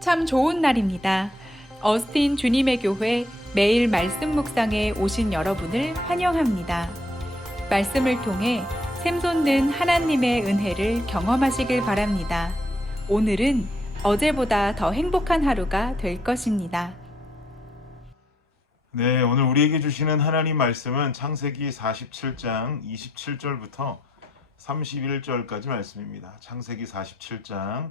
참 좋은 날입니다. 어스틴 주님의 교회 매일 말씀 묵상에 오신 여러분을 환영합니다. 말씀을 통해 샘솟는 하나님의 은혜를 경험하시길 바랍니다. 오늘은 어제보다 더 행복한 하루가 될 것입니다. 네, 오늘 우리에게 주시는 하나님 말씀은 창세기 47장 27절부터 31절까지 말씀입니다. 창세기 47장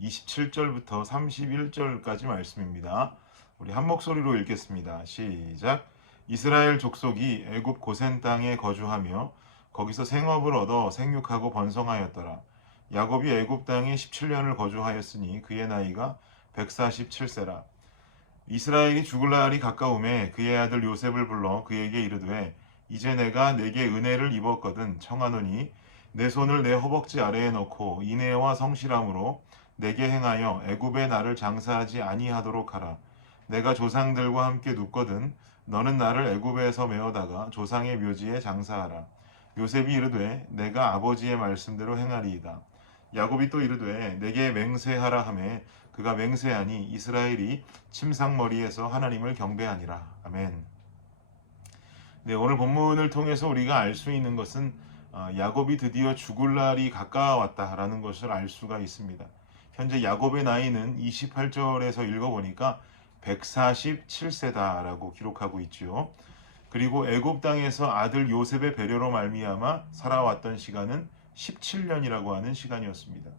27절부터 31절까지 말씀입니다. 우리 한 목소리로 읽겠습니다. 시작. 이스라엘 족속이 애굽 고센 땅에 거주하며 거기서 생업을 얻어 생육하고 번성하였더라. 야곱이 애굽 땅에 17년을 거주하였으니 그의 나이가 147세라. 이스라엘이 죽을 날이 가까움에 그의 아들 요셉을 불러 그에게 이르되 이제 내가 네게 은혜를 입었거든 청하노니 내 손을 내 허벅지 아래에 넣고 인애와 성실함으로 내게 행하여 애굽에 나를 장사하지 아니하도록 하라. 내가 조상들과 함께 눕거든 너는 나를 애굽에서 메어다가 조상의 묘지에 장사하라. 요셉이 이르되 내가 아버지의 말씀대로 행하리이다. 야곱이 또 이르되 내게 맹세하라 하매 그가 맹세하니 이스라엘이 침상머리에서 하나님을 경배하니라. 아멘. 네, 오늘 본문을 통해서 우리가 알 수 있는 것은 야곱이 드디어 죽을 날이 가까웠다라는 것을 알 수가 있습니다. 현재 야곱의 나이는 28절에서 읽어보니까 147세다라고 기록하고 있죠. 그리고 애굽 땅에서 아들 요셉의 배려로 말미암아 살아왔던 시간은 17년이라고 하는 시간이었습니다.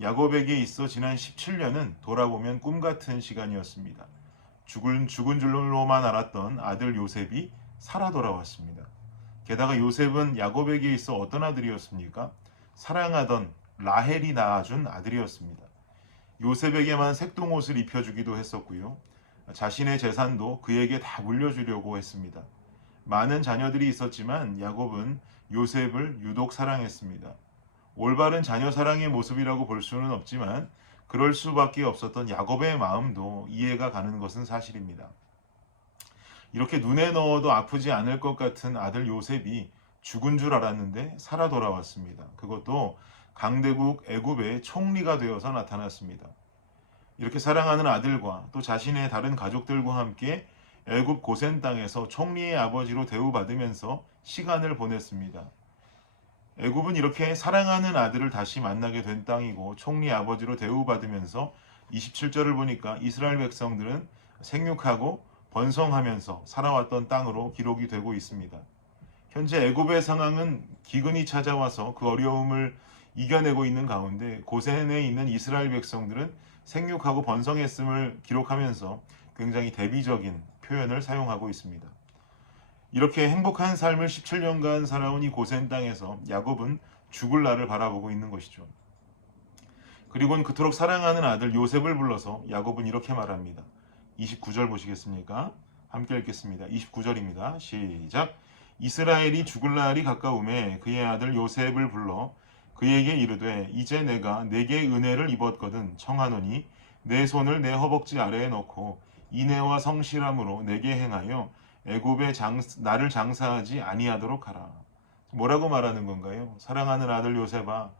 야곱에게 있어 지난 17년은 돌아보면 꿈같은 시간이었습니다. 죽은 줄로만 알았던 아들 요셉이 살아 돌아왔습니다. 게다가 요셉은 야곱에게 있어 어떤 아들이었습니까? 사랑하던 라헬이 낳아준 아들이었습니다. 요셉에게만 색동옷을 입혀주기도 했었고요. 자신의 재산도 그에게 다 물려주려고 했습니다. 많은 자녀들이 있었지만 야곱은 요셉을 유독 사랑했습니다. 올바른 자녀 사랑의 모습이라고 볼 수는 없지만 그럴 수밖에 없었던 야곱의 마음도 이해가 가는 것은 사실입니다. 이렇게 눈에 넣어도 아프지 않을 것 같은 아들 요셉이 죽은 줄 알았는데 살아 돌아왔습니다. 그것도 강대국 애굽의 총리가 되어서 나타났습니다. 이렇게 사랑하는 아들과 또 자신의 다른 가족들과 함께 애굽 고센 땅에서 총리의 아버지로 대우받으면서 시간을 보냈습니다. 애굽은 이렇게 사랑하는 아들을 다시 만나게 된 땅이고 총리 아버지로 대우받으면서 27절을 보니까 이스라엘 백성들은 생육하고 번성하면서 살아왔던 땅으로 기록이 되고 있습니다. 현재 애굽의 상황은 기근이 찾아와서 그 어려움을 이겨내고 있는 가운데 고센에 있는 이스라엘 백성들은 생육하고 번성했음을 기록하면서 굉장히 대비적인 표현을 사용하고 있습니다. 이렇게 행복한 삶을 17년간 살아온 이 고센 땅에서 야곱은 죽을 날을 바라보고 있는 것이죠. 그리고는 그토록 사랑하는 아들 요셉을 불러서 야곱은 이렇게 말합니다. 29절 보시겠습니까? 함께 읽겠습니다. 29절입니다. 시작. 이스라엘이 죽을 날이 가까움에 그의 아들 요셉을 불러 그에게 이르되 이제 내가 네게 은혜를 입었거든 청하노니 내 손을 내 허벅지 아래에 넣고 인애와 성실함으로 내게 행하여 애굽에 나를 장사하지 아니하도록 하라. 뭐라고 말하는 건가요? 사랑하는 아들 요셉아,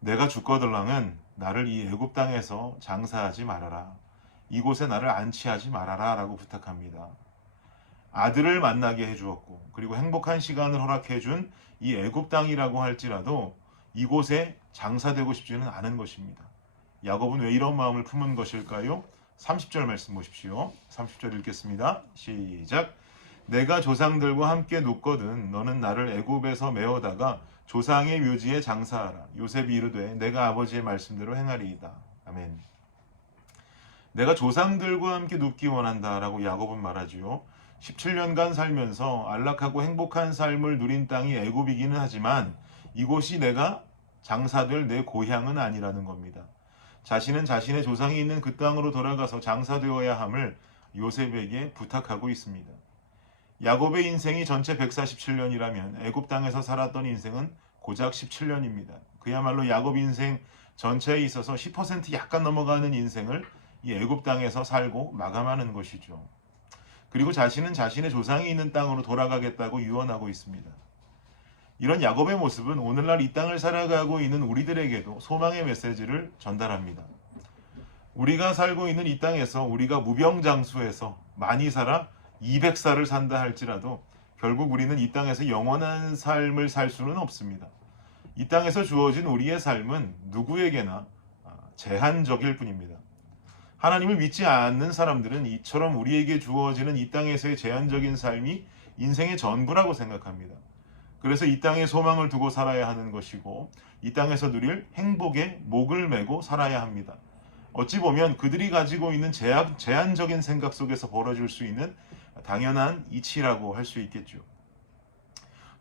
내가 죽거들랑은 나를 이 애굽 땅에서 장사하지 말아라. 이곳에 나를 안치하지 말아라 라고 부탁합니다. 아들을 만나게 해주었고 그리고 행복한 시간을 허락해준 이 애굽 땅이라고 할지라도 이곳에 장사되고 싶지는 않은 것입니다. 야곱은 왜 이런 마음을 품은 것일까요? 30절 말씀 보십시오. 30절 읽겠습니다. 시작. 내가 조상들과 함께 눕거든 너는 나를 애굽에서 메어다가 조상의 묘지에 장사하라. 요셉이 이르되 내가 아버지의 말씀대로 행하리이다. 아멘. 내가 조상들과 함께 눕기 원한다라고 야곱은 말하지요. 17년간 살면서 안락하고 행복한 삶을 누린 땅이 애굽이기는 하지만 이곳이 내가 장사될 내 고향은 아니라는 겁니다. 자신은 자신의 조상이 있는 그 땅으로 돌아가서 장사되어야 함을 요셉에게 부탁하고 있습니다. 야곱의 인생이 전체 147년이라면 애굽 땅에서 살았던 인생은 고작 17년입니다. 그야말로 야곱 인생 전체에 있어서 10% 약간 넘어가는 인생을 이 애굽 땅에서 살고 마감하는 것이죠. 그리고 자신은 자신의 조상이 있는 땅으로 돌아가겠다고 유언하고 있습니다. 이런 야곱의 모습은 오늘날 이 땅을 살아가고 있는 우리들에게도 소망의 메시지를 전달합니다. 우리가 살고 있는 이 땅에서 우리가 무병장수해서 많이 살아 200살을 산다 할지라도 결국 우리는 이 땅에서 영원한 삶을 살 수는 없습니다. 이 땅에서 주어진 우리의 삶은 누구에게나 제한적일 뿐입니다. 하나님을 믿지 않는 사람들은 이처럼 우리에게 주어지는 이 땅에서의 제한적인 삶이 인생의 전부라고 생각합니다. 그래서 이 땅에 소망을 두고 살아야 하는 것이고 이 땅에서 누릴 행복에 목을 메고 살아야 합니다. 어찌 보면 그들이 가지고 있는 제한적인 생각 속에서 벌어질 수 있는 당연한 이치라고 할 수 있겠죠.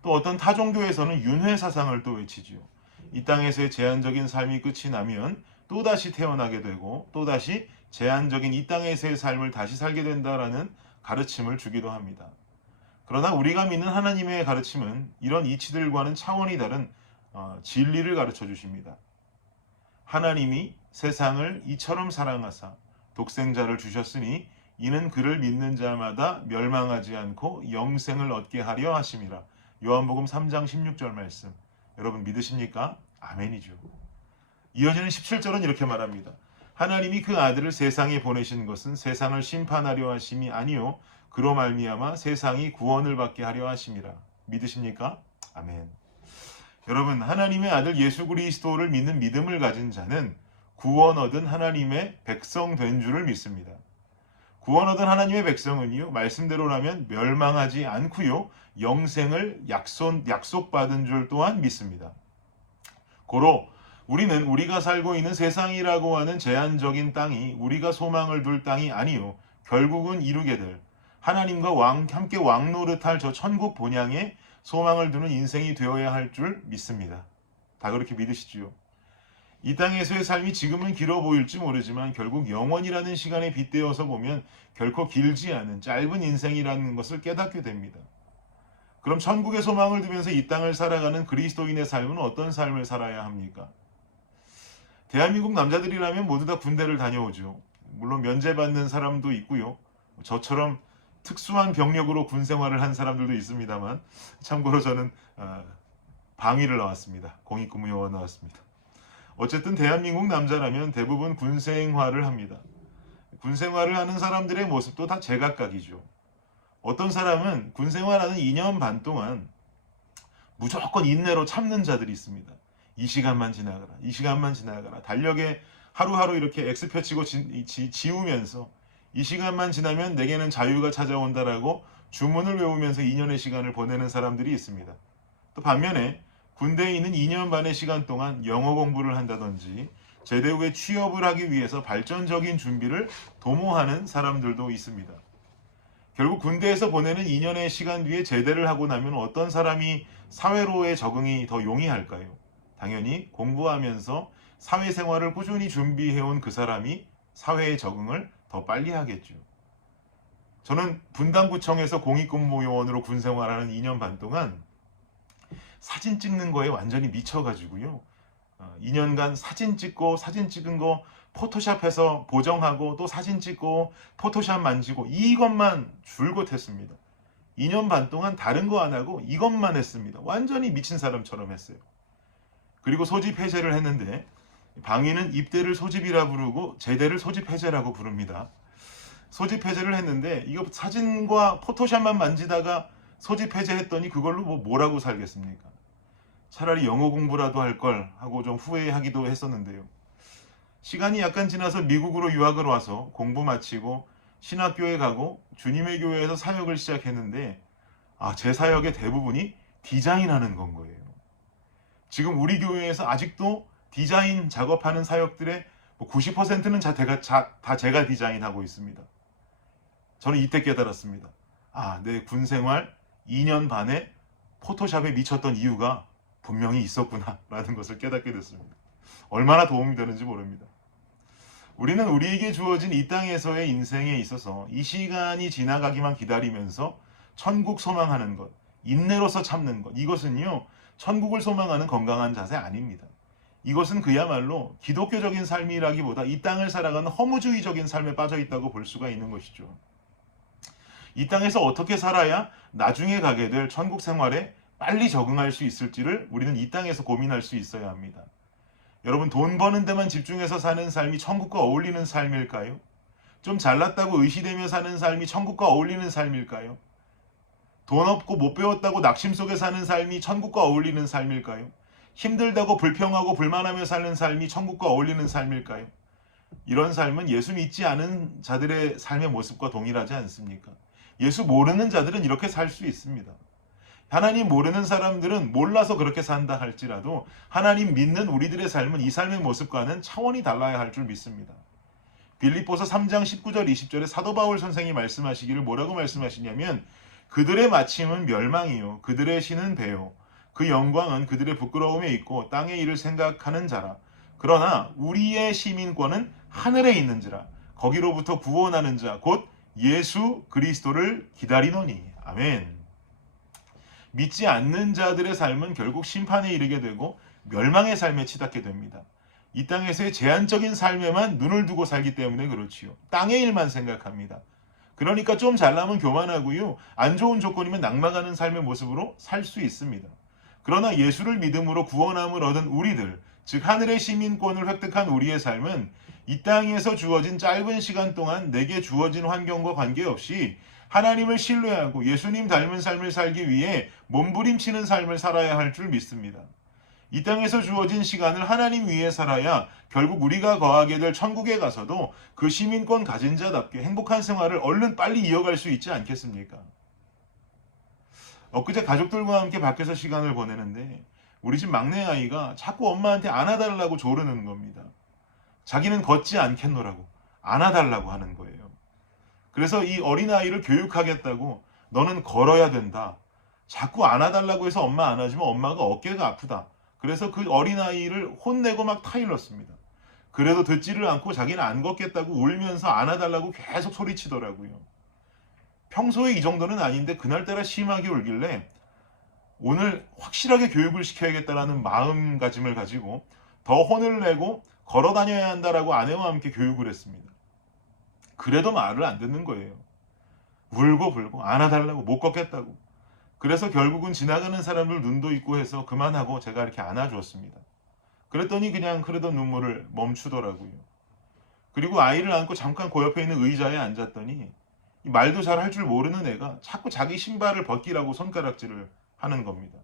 또 어떤 타 종교에서는 윤회 사상을 또 외치지요. 이 땅에서의 제한적인 삶이 끝이 나면 또다시 태어나게 되고 또다시 제한적인 이 땅에서의 삶을 다시 살게 된다라는 가르침을 주기도 합니다. 그러나 우리가 믿는 하나님의 가르침은 이런 이치들과는 차원이 다른 진리를 가르쳐 주십니다. 하나님이 세상을 이처럼 사랑하사 독생자를 주셨으니 이는 그를 믿는 자마다 멸망하지 않고 영생을 얻게 하려 하심이라. 요한복음 3장 16절 말씀. 여러분 믿으십니까? 아멘이죠. 이어지는 17절은 이렇게 말합니다. 하나님이 그 아들을 세상에 보내신 것은 세상을 심판하려 하심이 아니요 그로 말미암아 세상이 구원을 받게 하려 하심이라. 믿으십니까? 아멘. 여러분, 하나님의 아들 예수 그리스도를 믿는 믿음을 가진 자는 구원 얻은 하나님의 백성 된 줄을 믿습니다. 구원 얻은 하나님의 백성은요, 말씀대로라면 멸망하지 않고요, 영생을 약속받은 줄 또한 믿습니다. 고로 우리는 우리가 살고 있는 세상이라고 하는 제한적인 땅이 우리가 소망을 둘 땅이 아니요 결국은 이루게 될 하나님과 함께 왕노릇할 저 천국 본향에 소망을 두는 인생이 되어야 할 줄 믿습니다. 다 그렇게 믿으시지요? 이 땅에서의 삶이 지금은 길어 보일지 모르지만 결국 영원이라는 시간에 빗대어서 보면 결코 길지 않은 짧은 인생이라는 것을 깨닫게 됩니다. 그럼 천국의 소망을 두면서 이 땅을 살아가는 그리스도인의 삶은 어떤 삶을 살아야 합니까? 대한민국 남자들이라면 모두 다 군대를 다녀오죠. 물론 면제받는 사람도 있고요. 저처럼 특수한 병력으로 군 생활을 한 사람들도 있습니다만 참고로 저는 방위를 나왔습니다. 공익근무요원 나왔습니다. 어쨌든 대한민국 남자라면 대부분 군 생활을 합니다. 군 생활을 하는 사람들의 모습도 다 제각각이죠. 어떤 사람은 군 생활하는 2년 반 동안 무조건 인내로 참는 자들이 있습니다. 이 시간만 지나가라, 이 시간만 지나가라. 달력에 하루하루 이렇게 X표 치고 지우면서 이 시간만 지나면 내게는 자유가 찾아온다라고 주문을 외우면서 2년의 시간을 보내는 사람들이 있습니다. 또 반면에 군대에 있는 2년 반의 시간 동안 영어 공부를 한다든지 제대 후에 취업을 하기 위해서 발전적인 준비를 도모하는 사람들도 있습니다. 결국 군대에서 보내는 2년의 시간 뒤에 제대를 하고 나면 어떤 사람이 사회로의 적응이 더 용이할까요? 당연히 공부하면서 사회생활을 꾸준히 준비해온 그 사람이 사회에 적응을 더 빨리 하겠죠. 저는 분당구청에서 공익근무요원으로 군생활하는 2년 반 동안 사진 찍는 거에 완전히 미쳐가지고요. 2년간 사진 찍고 사진 찍은 거 포토샵해서 보정하고 또 사진 찍고 포토샵 만지고 이것만 줄곧 했습니다. 2년 반 동안 다른 거 안 하고 이것만 했습니다. 완전히 미친 사람처럼 했어요. 그리고 소집 해제를 했는데 방위는 입대를 소집이라 부르고 제대를 소집 해제라고 부릅니다. 소집 해제를 했는데 이거 사진과 포토샵만 만지다가 소집 해제했더니 그걸로 뭐라고 살겠습니까? 차라리 영어 공부라도 할 걸 하고 좀 후회하기도 했었는데요. 시간이 약간 지나서 미국으로 유학을 와서 공부 마치고 신학교에 가고 주님의 교회에서 사역을 시작했는데 제 사역의 대부분이 디자인하는 건 거예요. 지금 우리 교회에서 아직도 디자인 작업하는 사역들의 90%는 다 제가 디자인하고 있습니다. 저는 이때 깨달았습니다. 내 군생활 2년 반에 포토샵에 미쳤던 이유가 분명히 있었구나 라는 것을 깨닫게 됐습니다. 얼마나 도움이 되는지 모릅니다. 우리는 우리에게 주어진 이 땅에서의 인생에 있어서 이 시간이 지나가기만 기다리면서 천국 소망하는 것, 인내로서 참는 것, 이것은요 천국을 소망하는 건강한 자세 아닙니다. 이것은 그야말로 기독교적인 삶이라기보다 이 땅을 살아가는 허무주의적인 삶에 빠져 있다고 볼 수가 있는 것이죠. 이 땅에서 어떻게 살아야 나중에 가게 될 천국 생활에 빨리 적응할 수 있을지를 우리는 이 땅에서 고민할 수 있어야 합니다. 여러분, 돈 버는 데만 집중해서 사는 삶이 천국과 어울리는 삶일까요? 좀 잘났다고 의시되며 사는 삶이 천국과 어울리는 삶일까요? 돈 없고 못 배웠다고 낙심 속에 사는 삶이 천국과 어울리는 삶일까요? 힘들다고 불평하고 불만하며 사는 삶이 천국과 어울리는 삶일까요? 이런 삶은 예수 믿지 않은 자들의 삶의 모습과 동일하지 않습니까? 예수 모르는 자들은 이렇게 살 수 있습니다. 하나님 모르는 사람들은 몰라서 그렇게 산다 할지라도 하나님 믿는 우리들의 삶은 이 삶의 모습과는 차원이 달라야 할 줄 믿습니다. 빌립보서 3장 19절 20절에 사도 바울 선생이 말씀하시기를 뭐라고 말씀하시냐면 그들의 마침은 멸망이요 그들의 신은 배요 그 영광은 그들의 부끄러움에 있고 땅의 일을 생각하는 자라. 그러나 우리의 시민권은 하늘에 있는지라 거기로부터 구원하는 자 곧 예수 그리스도를 기다리노니. 아멘. 믿지 않는 자들의 삶은 결국 심판에 이르게 되고 멸망의 삶에 치닫게 됩니다. 이 땅에서의 제한적인 삶에만 눈을 두고 살기 때문에 그렇지요. 땅의 일만 생각합니다. 그러니까 좀 잘나면 교만하고요. 안 좋은 조건이면 낙망하는 삶의 모습으로 살 수 있습니다. 그러나 예수를 믿음으로 구원함을 얻은 우리들, 즉 하늘의 시민권을 획득한 우리의 삶은 이 땅에서 주어진 짧은 시간 동안 내게 주어진 환경과 관계없이 하나님을 신뢰하고 예수님 닮은 삶을 살기 위해 몸부림치는 삶을 살아야 할 줄 믿습니다. 이 땅에서 주어진 시간을 하나님 위해 살아야 결국 우리가 거하게 될 천국에 가서도 그 시민권 가진 자답게 행복한 생활을 얼른 빨리 이어갈 수 있지 않겠습니까? 엊그제 가족들과 함께 밖에서 시간을 보내는데 우리 집 막내 아이가 자꾸 엄마한테 안아달라고 조르는 겁니다. 자기는 걷지 않겠노라고 안아달라고 하는 거예요. 그래서 이 어린아이를 교육하겠다고 너는 걸어야 된다. 자꾸 안아달라고 해서 엄마 안아주면 엄마가 어깨가 아프다. 그래서 그 어린아이를 혼내고 막 타일렀습니다. 그래도 듣지를 않고 자기는 안 걷겠다고 울면서 안아달라고 계속 소리치더라고요. 평소에 이 정도는 아닌데 그날따라 심하게 울길래 오늘 확실하게 교육을 시켜야겠다라는 마음가짐을 가지고 더 혼을 내고 걸어 다녀야 한다라고 아내와 함께 교육을 했습니다. 그래도 말을 안 듣는 거예요. 울고 불고 안아달라고 못 걷겠다고. 그래서 결국은 지나가는 사람들 눈도 있고 해서 그만하고 제가 이렇게 안아주었습니다. 그랬더니 그냥 흐르던 눈물을 멈추더라고요. 그리고 아이를 안고 잠깐 그 옆에 있는 의자에 앉았더니 말도 잘 할 줄 모르는 애가 자꾸 자기 신발을 벗기라고 손가락질을 하는 겁니다.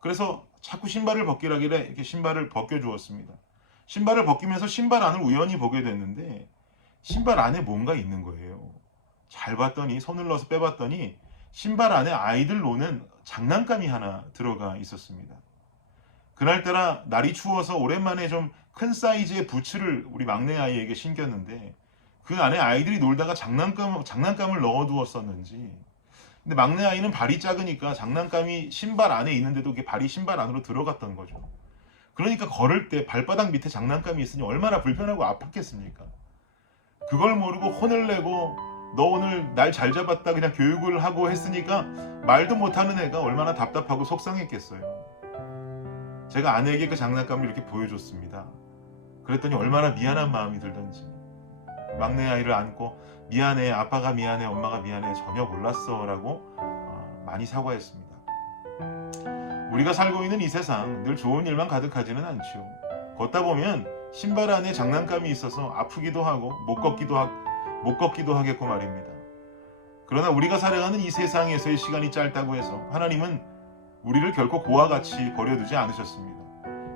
그래서 자꾸 신발을 벗기라길래 이렇게 신발을 벗겨주었습니다. 신발을 벗기면서 신발 안을 우연히 보게 됐는데 신발 안에 뭔가 있는 거예요. 잘 봤더니 손을 넣어서 빼봤더니 신발 안에 아이들 노는 장난감이 하나 들어가 있었습니다. 그날따라 날이 추워서 오랜만에 좀 큰 사이즈의 부츠를 우리 막내 아이에게 신겼는데 그 안에 아이들이 놀다가 장난감을 넣어두었었는지. 근데 막내 아이는 발이 작으니까 장난감이 신발 안에 있는데도 그게 발이 신발 안으로 들어갔던 거죠. 그러니까 걸을 때 발바닥 밑에 장난감이 있으니 얼마나 불편하고 아팠겠습니까? 그걸 모르고 혼을 내고 너 오늘 날 잘 잡았다 그냥 교육을 하고 했으니까 말도 못하는 애가 얼마나 답답하고 속상했겠어요. 제가 아내에게 그 장난감을 이렇게 보여줬습니다. 그랬더니 얼마나 미안한 마음이 들던지. 막내 아이를 안고 미안해, 아빠가 미안해, 엄마가 미안해, 전혀 몰랐어 라고 많이 사과했습니다. 우리가 살고 있는 이 세상 늘 좋은 일만 가득하지는 않죠. 걷다 보면 신발 안에 장난감이 있어서 아프기도 하고 못 걷기도 하겠고 말입니다. 그러나 우리가 살아가는 이 세상에서의 시간이 짧다고 해서 하나님은 우리를 결코 고와 같이 버려두지 않으셨습니다.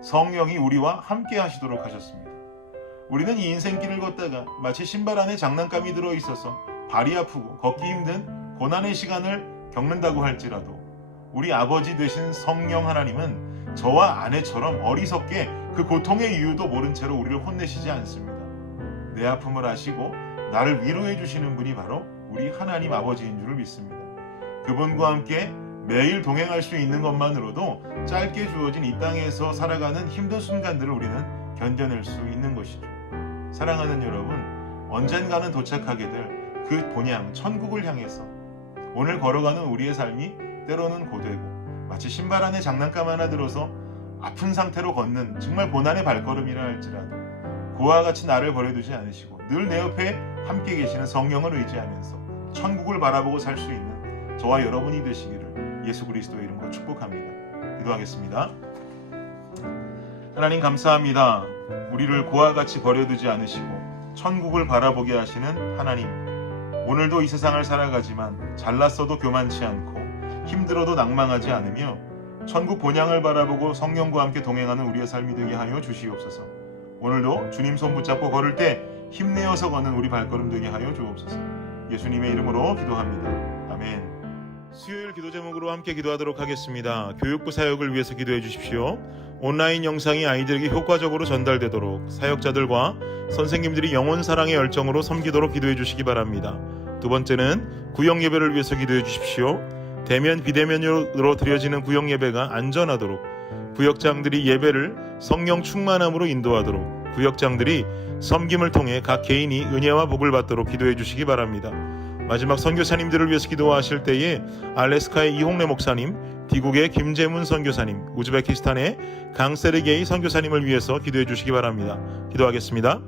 성령이 우리와 함께 하시도록 하셨습니다. 우리는 이 인생길을 걷다가 마치 신발 안에 장난감이 들어있어서 발이 아프고 걷기 힘든 고난의 시간을 겪는다고 할지라도 우리 아버지 되신 성령 하나님은 저와 아내처럼 어리석게 그 고통의 이유도 모른 채로 우리를 혼내시지 않습니다. 내 아픔을 아시고 나를 위로해 주시는 분이 바로 우리 하나님 아버지인 줄을 믿습니다. 그분과 함께 매일 동행할 수 있는 것만으로도 짧게 주어진 이 땅에서 살아가는 힘든 순간들을 우리는 견뎌낼 수 있는 것이죠. 사랑하는 여러분, 언젠가는 도착하게 될 그 본향 천국을 향해서 오늘 걸어가는 우리의 삶이 때로는 고되고 마치 신발 안에 장난감 하나 들어서 아픈 상태로 걷는 정말 고난의 발걸음이라 할지라도 그와 같이 나를 버려두지 않으시고 늘 내 옆에 함께 계시는 성령을 의지하면서 천국을 바라보고 살 수 있는 저와 여러분이 되시기를 예수 그리스도의 이름으로 축복합니다. 기도하겠습니다. 하나님 감사합니다. 우리를 고와 같이 버려두지 않으시고 천국을 바라보게 하시는 하나님. 오늘도 이 세상을 살아가지만 잘났어도 교만치 않고 힘들어도 낭망하지 않으며 천국 본향을 바라보고 성령과 함께 동행하는 우리의 삶이 되게 하여 주시옵소서. 오늘도 주님 손 붙잡고 걸을 때 힘내어서 걷는 우리 발걸음 되게 하여 주옵소서. 예수님의 이름으로 기도합니다. 아멘. 수요일 기도 제목으로 함께 기도하도록 하겠습니다. 교육부 사역을 위해서 기도해 주십시오. 온라인 영상이 아이들에게 효과적으로 전달되도록 사역자들과 선생님들이 영혼 사랑의 열정으로 섬기도록 기도해 주시기 바랍니다. 두 번째는 구역 예배를 위해서 기도해 주십시오. 대면 비대면으로 드려지는 구역 예배가 안전하도록 구역장들이 예배를 성령 충만함으로 인도하도록 구역장들이 섬김을 통해 각 개인이 은혜와 복을 받도록 기도해 주시기 바랍니다. 마지막 선교사님들을 위해서 기도하실 때에 알래스카의 이홍래 목사님, 디국의 김재문 선교사님, 우즈베키스탄의 강세르게이 선교사님을 위해서 기도해 주시기 바랍니다. 기도하겠습니다.